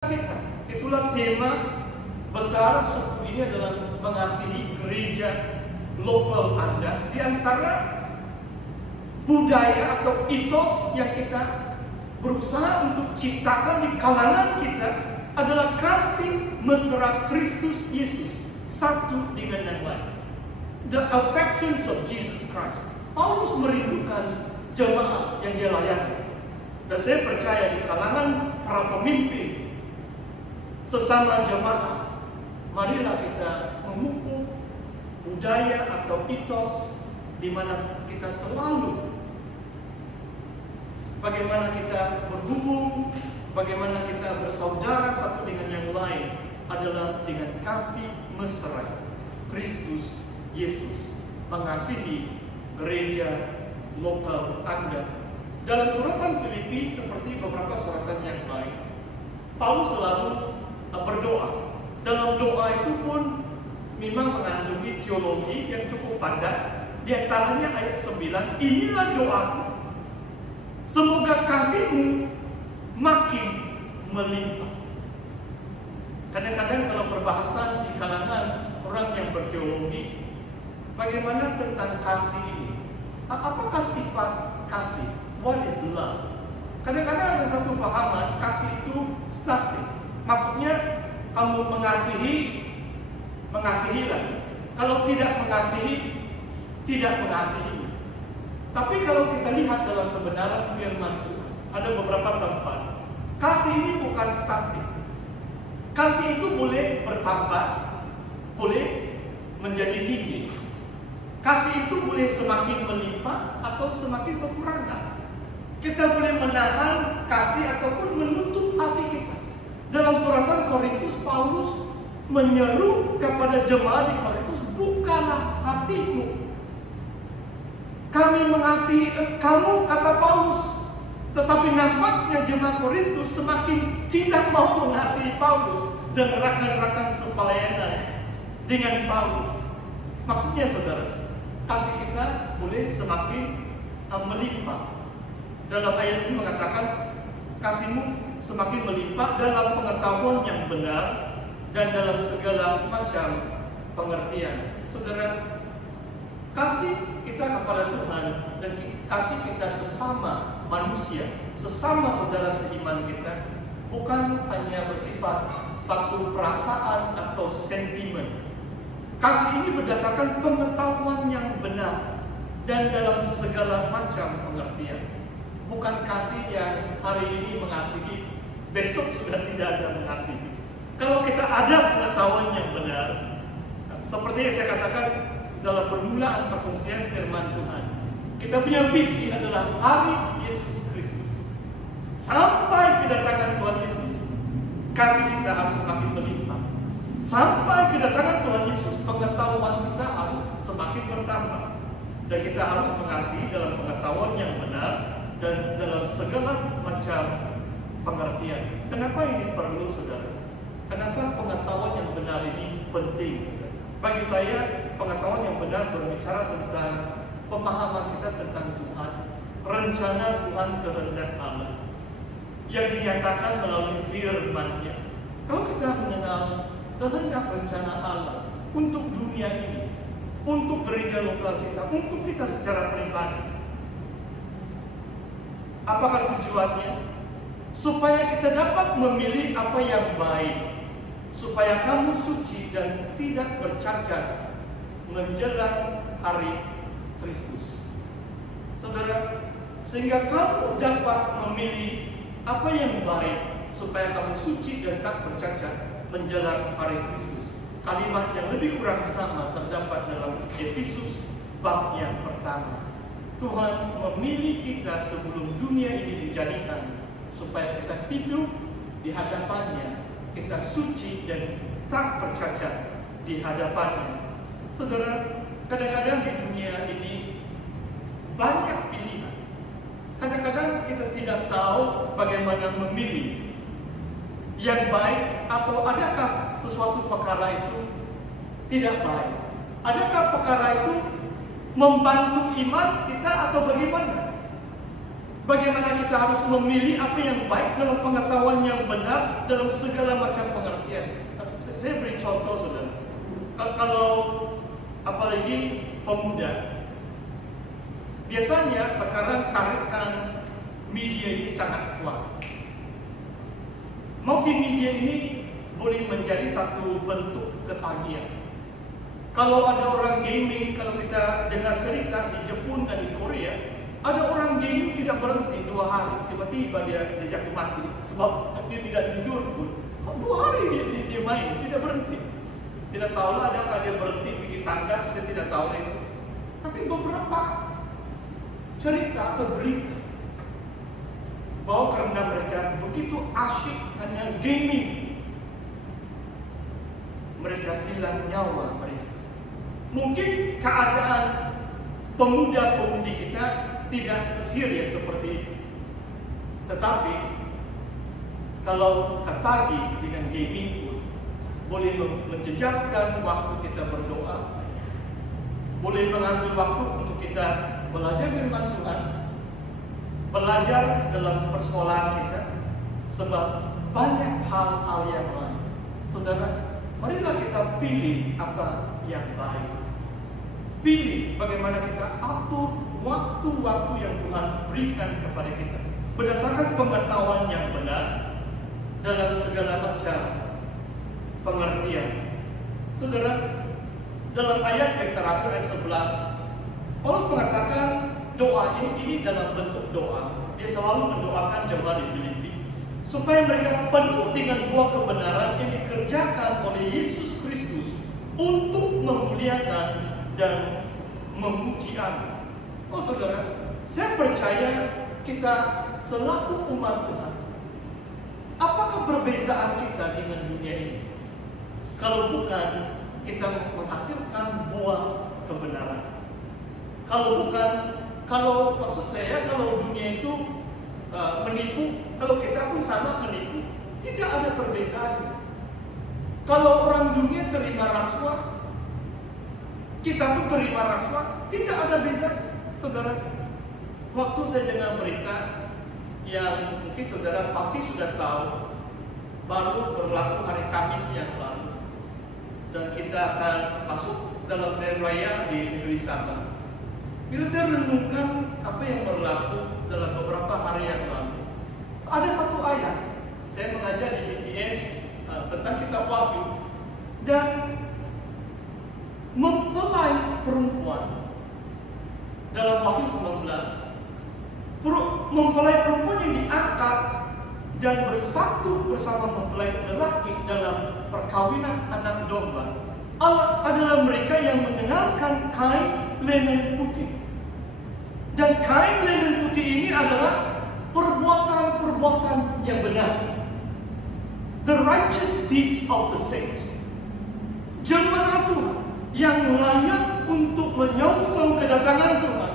kita. Itulah tema besar suku ini adalah mengasihi gereja lokal Anda. Di antara budaya atau etos yang kita berusaha untuk ciptakan di kalangan kita adalah kasih mesra Kristus Yesus satu dengan yang lain. The affections of Jesus Christ. Paulus merindukan jemaat yang dia layani. Dan saya percaya di kalangan para pemimpin sesama jemaat, marilah kita memupuk budaya atau etos di mana kita selalu bagaimana kita berhubung, bagaimana kita bersaudara satu dengan yang lain adalah dengan kasih mesra Kristus Yesus, mengasihi gereja lokal Anda. Dalam suratan Filipi seperti beberapa suratan yang lain, Paulus selalu berdoa. Dalam doa itu pun memang mengandungi teologi yang cukup padat. Di antaranya ayat 9, inilah doaku, semoga kasihmu makin melimpah. Kadang-kadang kalau perbahasan di kalangan orang yang berteologi, bagaimana tentang kasih ini? Apakah sifat kasih? What is love? Kadang-kadang ada satu fahaman, kasih itu statik. Maksudnya kamu mengasihilah. Kalau tidak mengasihi, tidak mengasihi. Tapi kalau kita lihat dalam kebenaran firman Tuhan, ada beberapa tempat. Kasih ini bukan statik. Kasih itu boleh bertambah, boleh menjadi tinggi. Kasih itu boleh semakin melimpah atau semakin berkurang. Kita boleh menahan kasih ataupun menutup hati kita. Dalam suratan Korintus, Paulus menyeru kepada jemaat di Korintus, bukalah hatimu. Kami mengasihi kamu, kata Paulus. Tetapi nampaknya jemaat Korintus semakin tidak mau mengasihi Paulus dan rakan-rakan sepelayanan dengan Paulus. Maksudnya saudara, kasih kita boleh semakin melimpah. Dalam ayat ini mengatakan, kasihmu semakin melimpah dalam pengetahuan yang benar dan dalam segala macam pengertian. Saudara, kasih kita kepada Tuhan dan kasih kita sesama manusia, sesama saudara seiman kita, bukan hanya bersifat satu perasaan atau sentimen. Kasih ini berdasarkan pengetahuan yang benar dan dalam segala macam pengertian. Bukan kasih yang hari ini mengasihi, besok sudah tidak ada mengasihi. Kalau kita ada pengetahuan yang benar, seperti yang saya katakan dalam permulaan perkongsian firman Tuhan, kita punya visi adalah hari Yesus Kristus. Sampai kedatangan Tuhan Yesus, kasih kita harus semakin melimpah. Sampai kedatangan Tuhan Yesus, pengetahuan kita harus semakin bertambah. Dan kita harus mengasihi dalam pengetahuan yang benar dan dalam segala macam pengertian. Kenapa ini perlu, saudara? Kenapa pengetahuan yang benar ini penting? Bagi saya, pengetahuan yang benar berbicara tentang pemahaman kita tentang Tuhan, rencana Tuhan, kehendak Allah yang dinyatakan melalui firman-Nya. Kalau kita mengenal kehendak rencana Allah untuk dunia ini, untuk gereja lokal kita, untuk kita secara pribadi, apakah tujuannya? Supaya kita dapat memilih apa yang baik, supaya kamu suci dan tidak bercacat menjelang hari Kristus. Saudara, sehingga kamu dapat memilih apa yang baik, supaya kamu suci dan tak bercacat menjelang hari Kristus. Kalimat yang lebih kurang sama terdapat dalam Efesus bab yang pertama. Tuhan memilih kita sebelum dunia ini dijadikan, supaya kita hidup di hadapannya, kita suci dan tak bercacat di hadapannya. Saudara, kadang-kadang di dunia ini banyak pilihan. Kadang-kadang kita tidak tahu bagaimana memilih yang baik, atau adakah sesuatu perkara itu tidak baik. Adakah perkara itu membantu iman kita atau bagaimana? Bagaimana kita harus memilih apa yang baik dalam pengetahuan yang benar dalam segala macam pengertian. Saya beri contoh, saudara. Kalau apalagi pemuda, biasanya sekarang tarikan media ini sangat kuat. Multimedia ini boleh menjadi satu bentuk ketagihan. Kalau ada orang gaming, kalau kita dengar cerita di Jepun dan di Korea, ada orang gaming tidak berhenti 2 hari, tiba-tiba dia jatuh mati sebab dia tidak tidur pun. 2 hari dia main, tidak berhenti. Tidak tahulah adakah dia berhenti bikin tanda, saya tidak tahu itu. Tapi beberapa cerita atau berita bahwa karena mereka begitu asyik hanya gaming, mereka hilang nyawa mereka. Mungkin keadaan pemuda-pemudi kita tidak seserius seperti itu. Tetapi kalau ketagi dengan gaming pun boleh menjejaskan waktu kita berdoa, boleh mengambil waktu untuk kita belajar firman Tuhan, belajar dalam persekolahan kita, sebab banyak hal-hal yang lain. Saudara, marilah kita pilih apa yang baik. Pilih bagaimana kita atur waktu-waktu yang Tuhan berikan kepada kita berdasarkan pengetahuan yang benar dalam segala macam pengertian. Saudara, dalam ayat yang terakhir ayat 11, Paulus mengatakan doa ini dalam bentuk doa. Dia selalu mendoakan jemaat di Filipi supaya mereka penuh dengan buah kebenaran yang dikerjakan oleh Yesus Kristus untuk memuliakan dan memuji Allah. Oh saudara, saya percaya kita selaku umat Tuhan, apakah perbezaan kita dengan dunia ini? Kalau bukan kita menghasilkan buah kebenaran. Kalau bukan, kalau maksud saya kalau dunia itu menipu, kalau kita pun sama menipu, tidak ada perbezaan. Kalau orang dunia terima rasuah, kita pun terima rasuah, tidak ada beza. Saudara, waktu saya dengar berita yang mungkin saudara pasti sudah tahu, baru berlaku hari Kamis yang lalu, dan kita akan masuk dalam hari raya di negeri Sabah. Bila saya renungkan apa yang berlaku dalam beberapa hari yang lalu, ada satu ayat, saya mengajar di BTS tentang kitab Wahyu, dan mempelai perempuan dalam Wahyu 19, mempelai perempuan yang diangkat dan bersatu bersama mempelai lelaki dalam perkawinan anak domba adalah mereka yang mengenakan kain linen putih. Dan kain linen putih ini adalah perbuatan-perbuatan yang benar, the righteous deeds of the saints. Jemaat Tuhan yang layak untuk menyongsong kedatangan Tuhan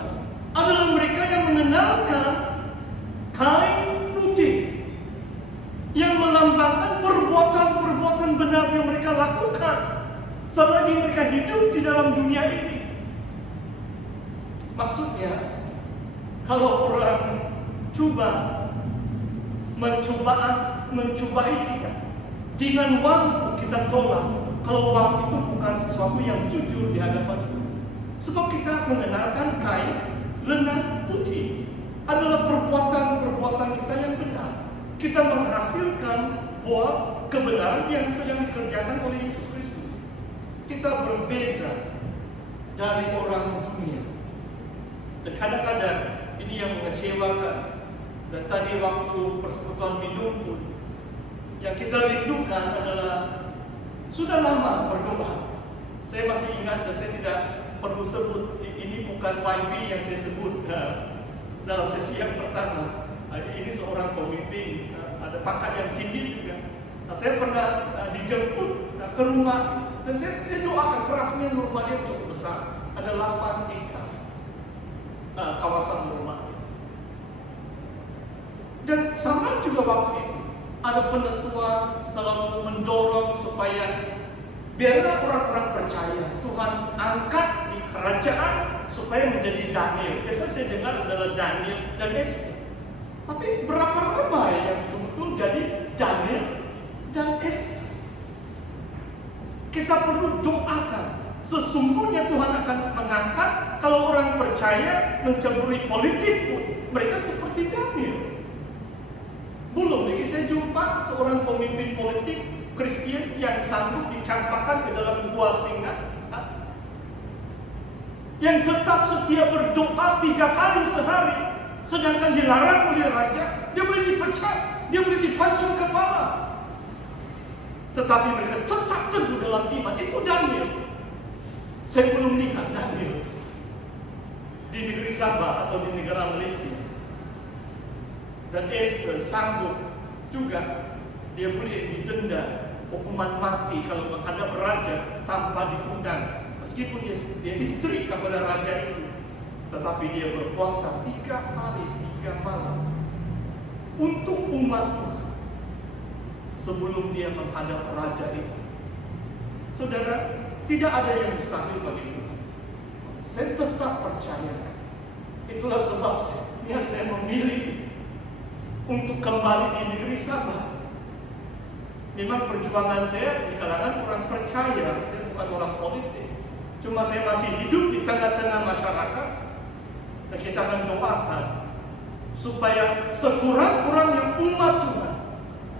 adalah mereka yang mengenakan kain putih yang melambangkan perbuatan-perbuatan benar yang mereka lakukan selagi mereka hidup di dalam dunia ini. Maksudnya, kalau orang mencobai kita dengan uang, kita tolak. Kalau uang itu bukan sesuatu yang jujur di hadapan Tuhan. Sebab kita mengenalkan kain linen putih adalah perbuatan-perbuatan kita yang benar. Kita menghasilkan buah kebenaran yang sedang dikerjakan oleh Yesus Kristus. Kita berbeza dari orang dunia. Dan kadang-kadang ini yang mengecewakan. Dan tadi waktu persekutuan minum pun, yang kita rindukan adalah sudah lama berdoa. Saya masih ingat dan saya tidak perlu sebut, ini bukan YB yang saya sebut dalam sesi yang pertama. Ini seorang pemimpin, ada pangkat yang tinggi juga. Saya pernah dijemput ke rumah dan saya doakan kerasnya rumah dia cukup besar. Ada 8 ekar kawasan rumah. Dan sama juga waktu itu ada penetua selalu mendorong supaya biarlah orang-orang percaya Tuhan angkat di kerajaan supaya menjadi Daniel. Biasa saya dengar adalah Daniel dan Esther. Tapi berapa ramai yang betul-betul jadi Daniel dan Esther? Kita perlu doakan. Sesungguhnya Tuhan akan mengangkat kalau orang percaya menceburi politik pun mereka seperti Daniel. Belum lagi saya jumpa seorang pemimpin politik Kristen yang sanggup dicampakkan ke dalam gua singa, yang tetap setia berdoa 3 kali sehari, sedangkan dilarang oleh raja. Dia boleh dipecat, dia boleh dipancung kepala, tetapi mereka tetap teguh dalam iman. Itu Daniel. Saya belum lihat Daniel di negeri Sabah atau di negara Malaysia. Dan Esther sanggup juga, dia boleh didenda hukuman mati kalau menghadap raja tanpa diundang. Meskipun dia istri kepada raja itu, tetapi dia berpuasa 3 hari 3 malam untuk umat Tuhan sebelum dia menghadap raja itu. Saudara, tidak ada yang mustahil bagi Tuhan. Saya tetap percaya. Itulah sebab saya memilih untuk kembali di negeri Sabah. Memang perjuangan saya di kalangan orang percaya, saya bukan orang politik. Cuma saya masih hidup di tengah-tengah masyarakat, dan kita akan doakan supaya sekurang-kurangnya umat Tuhan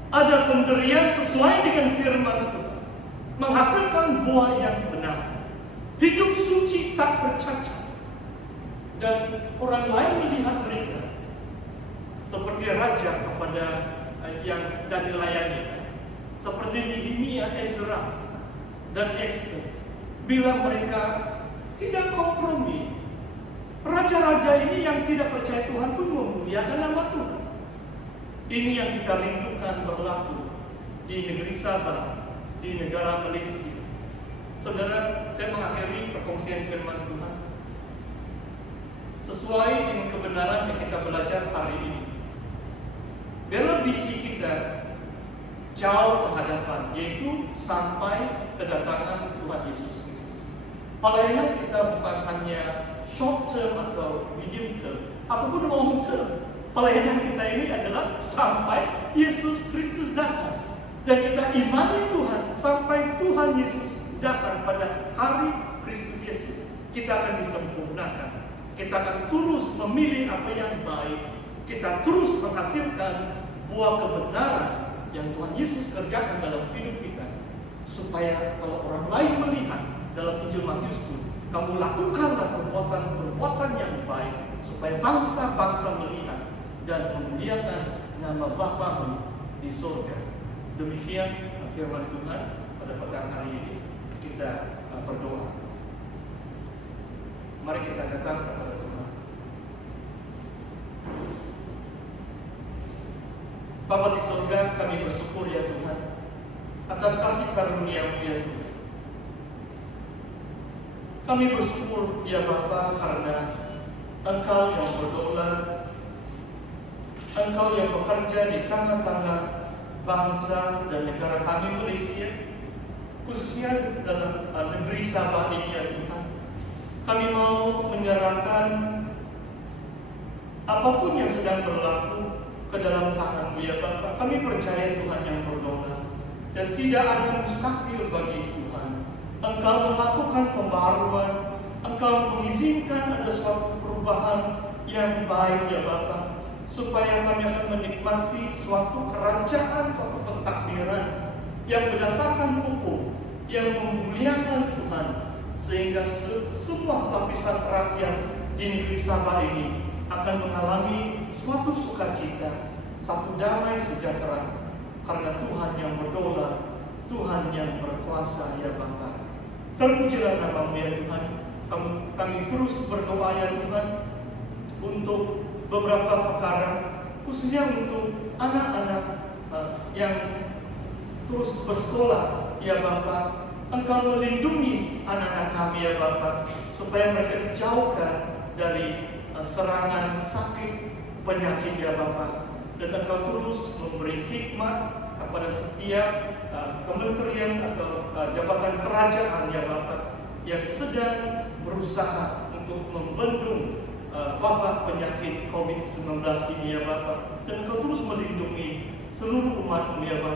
ada pendirian sesuai dengan firman Tuhan, menghasilkan buah yang benar, hidup suci tak bercacat, dan orang lain melihat mereka seperti raja kepada yang dan dilayani, seperti Nehemia, Ezra, dan Esther. Bila mereka tidak kompromi, raja-raja ini yang tidak percaya Tuhan pun memuliakan nama Tuhan. Ini yang kita rindukan berlaku di negeri Sabah, di negara Malaysia. Saudara, saya mengakhiri perkongsian firman Tuhan sesuai dengan kebenaran yang kita belajar hari ini. Biarlah visi kita jauh ke hadapan, yaitu sampai kedatangan Tuhan Yesus Kristus. Pelayanan kita bukan hanya short term atau medium term ataupun long term. Pelayanan kita ini adalah sampai Yesus Kristus datang, dan kita imani Tuhan sampai Tuhan Yesus datang pada hari Kristus Yesus. Kita akan disempurnakan. Kita akan terus memilih apa yang baik. Kita terus menghasilkan buah kebenaran yang Tuhan Yesus kerjakan dalam hidup kita, supaya kalau orang lain melihat dalam Injil Matius pun, kamu lakukanlah perbuatan-perbuatan yang baik, supaya bangsa-bangsa melihat dan memuliakan nama Bapamu di surga. Demikian firman Tuhan pada petang hari ini. Kita berdoa. Mari kita datang kepada Tuhan. Bapa di surga, kami bersyukur ya Tuhan atas kasih karunia-Mu ya Tuhan. Kami bersyukur ya Bapa karena Engkau yang berdaulat, Engkau yang bekerja di tengah-tengah bangsa dan negara kami Malaysia, khususnya dalam negeri Sabah ini ya Tuhan. Kami mau menyerahkan apapun yang sedang berlaku ke dalam tangan-Mu ya Bapa. Kami percaya Tuhan yang berdaulat, dan tidak ada mustahil bagi Tuhan. Engkau melakukan pembaruan, Engkau mengizinkan ada suatu perubahan yang baik ya Bapa, supaya kami akan menikmati suatu kerajaan, suatu pentakbiran yang berdasarkan hukum, yang memuliakan Tuhan, sehingga semua lapisan rakyat di negeri Sabah ini akan mengalami suatu sukacita, satu damai sejahtera, karena Tuhan yang berdaulat, Tuhan yang berkuasa ya Bapa. Terpujilah nama-Mu ya Tuhan. Kami terus berdoa ya Tuhan untuk beberapa perkara, khususnya untuk anak-anak yang terus bersekolah ya Bapa. Engkau melindungi anak-anak kami ya Bapa, supaya mereka dijauhkan dari serangan sakit, penyakit ya Bapa. Dan Engkau terus memberi hikmat kepada setiap kementerian atau jabatan kerajaan ya Bapa, yang sedang berusaha untuk membendung wabah penyakit COVID-19 ini ya Bapa. dan Engkau terus melindungi seluruh umat-Mu ya Bapa.